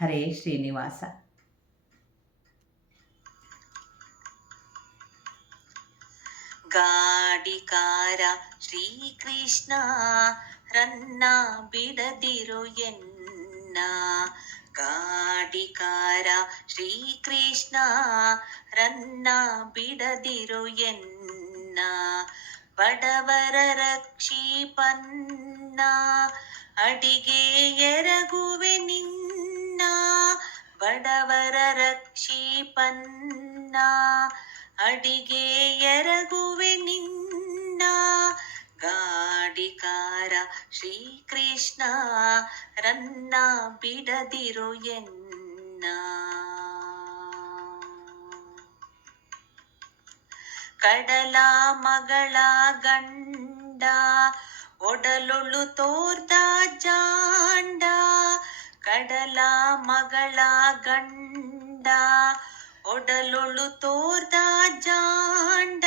ಹರೇ ಶ್ರೀನಿವಾಸ. ಗಾಡಿಕಾರ ಶ್ರೀಕೃಷ್ಣ ರನ್ನ ಬಿಡದಿರು ಎನ್ನ. ಗಾಡಿಕಾರ ಶ್ರೀಕೃಷ್ಣ ರನ್ನ ಬಿಡದಿರು ಎನ್ನ. ಬಡವರ ರಕ್ಷಿಪನ್ನ ಅಡಿಗೆ ಎರಗುವೆ ನಿನ್ನ. ಬಡವರ ರಕ್ಷಿಪನ್ನ ಅಡಿಗೆ ಎರಗುವೆ ನಿನ್ನ. ಗಾಡಿಕಾರ ಶ್ರೀಕೃಷ್ಣ ರನ್ನ ಬಿಡದಿರು ಎನ್ನ. ಕಡಲ ಮಗಳ ಗಂಡ ಒಡಲೊಳು ತೋರ್ದ ಜಾಂಡ. ಕಡಲ ಮಗಳ ಗಂಡ ಒಡಲೊಳು ತೋರ್ದ ಜಾಂಡ.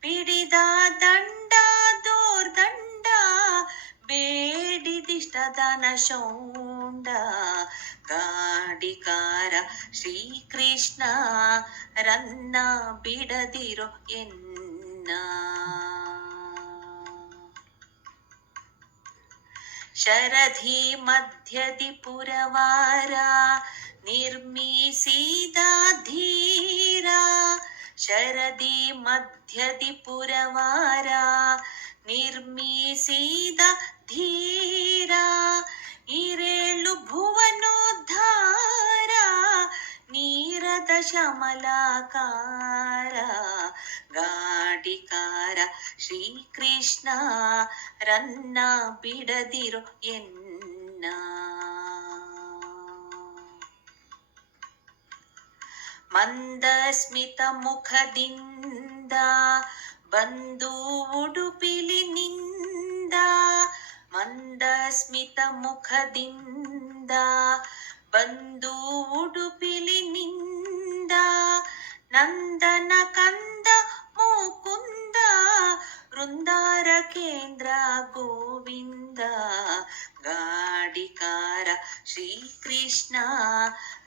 ಪಿಡಿದ ದಂಡ ದೋರ್ದಂಡ ಬೇಡಿದಿಷ್ಟದನ ಶೌಂಡ. ಗಾಡಿಕಾರ ಶ್ರೀಕೃಷ್ಣ ರನ್ನ ಬಿಡದಿರು ಎನ್ನ. ಶರಧಿ ಮಧ್ಯದಿ ಪುರವಾರ ನಿರ್ಮಿಸಿದ ಧೀರ. ಶರದಿ ಮಧ್ಯದಿ ಪುರವಾರ ನಿರ್ಮಿಸಿದ ಧೀರ. ಇರೇಳು ಭುವನೋದ್ಧಾರ ನೀರದ ಶಮಲಾಕಾರ. ಗಾಡಿಕಾರ ಶ್ರೀಕೃಷ್ಣ ರನ್ನ ಬಿಡದಿರು ಎನ್ನ. ಮಂದಸ್ಮಿತ ಮುಖದಿಂದ ಬಂದು ಉಡುಪಿಲಿನಿಂದ. ಮಂದಸ್ಮಿತ ಮುಖದಿಂದ ಬಂದು ಉಡುಪಿಲಿನಿಂದ. ನಂದನ ಕಂದ ಮುಕುಂದ ವೃಂದಾರ ಕೇಂದ್ರ ಗೋವಿಂದ. ಗಾಡಿಕಾರ ಶ್ರೀಕೃಷ್ಣ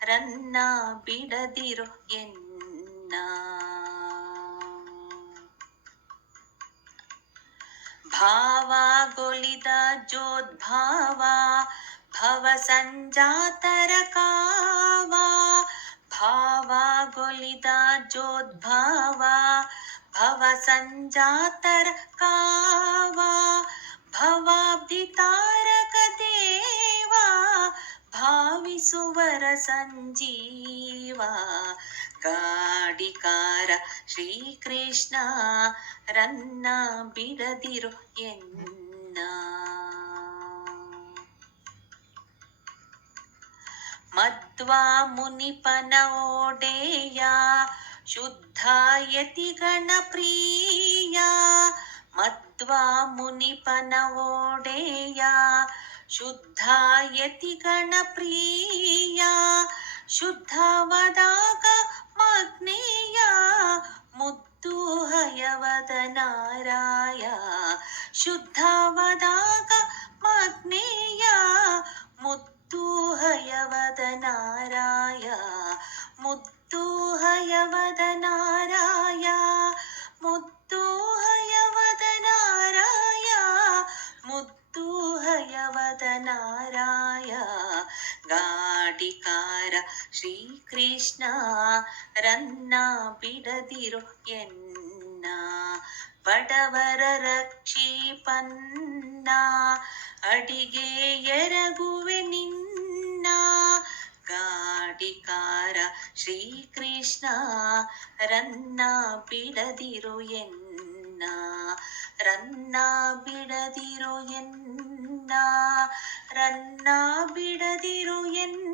ರನ್ನ ಬಿಡದಿರು ಎನ್ನ. ಭಾವಗೊಳಿದ ಜೋದ್ಭಾವ ಭವ ಸಂಜಾತರ ಕಾವ. ಭಾವಗೊಳಿದ ಜೋದ್ಭಾವ ಭವ ಸಂಜಾತರ ಕಾವ. ಭವಾಬ್ಧಿ ತಾರಕ ದೇವ ಭಾವಿಸುವರ ಸಂಜೀವ. ಗಾಡಿಕಾರ ಶ್ರೀಕೃಷ್ಣ ರನ್ನ ಬಿಡದಿರು ಎನ್ನ. ಮಧ್ವಾ ಮುನಿಪನ ಓಡೆಯ ಶುದ್ಧ ಯತಿಗಣ ಪ್ರಿಯ. ಮಧ್ವಾ ಮುನಿಪನ ಓಡೆಯ ಶುದ್ಧ ಯತಿಗಣ ಪ್ರಿಯ. ಶುದ್ಧವಾದಾಗ ಮಗ್ನೇಯ ಮುದ್ದು ಹಯವದನಾರಾಯ. ಶುದ್ಧವಾದಾಗ ಮಗ್ನೇಯ ಮುದ್ದು ಹಯವದನಾರಾಯ. ಮುದ್ದು ಹಯವದನಾರಾಯ. ಮುದ್ದು ಹಯವದನಾರಾಯ. ಮುದ್ದು ಹಯವದನಾರಾಯ. ಗಾಡಿಕಾರ ಶ್ರೀಕೃಷ್ಣ ರನ್ನ ಬಿಡದಿರು ಎನ್ನ. ಬಡವರ ರಕ್ಷಿಪನ್ನ ಅಡಿಗೆ ಎರಗುವೆ ನಿನ್ನ. ಗಾಡಿಕಾರ ಶ್ರೀಕೃಷ್ಣ ರನ್ನ ಬಿಡದಿರು ಎನ್ನ. ರನ್ನ ಬಿಡದಿರು ಎನ್ನ. ರನ್ನ ಬಿಡದಿರು ಎನ್ನ.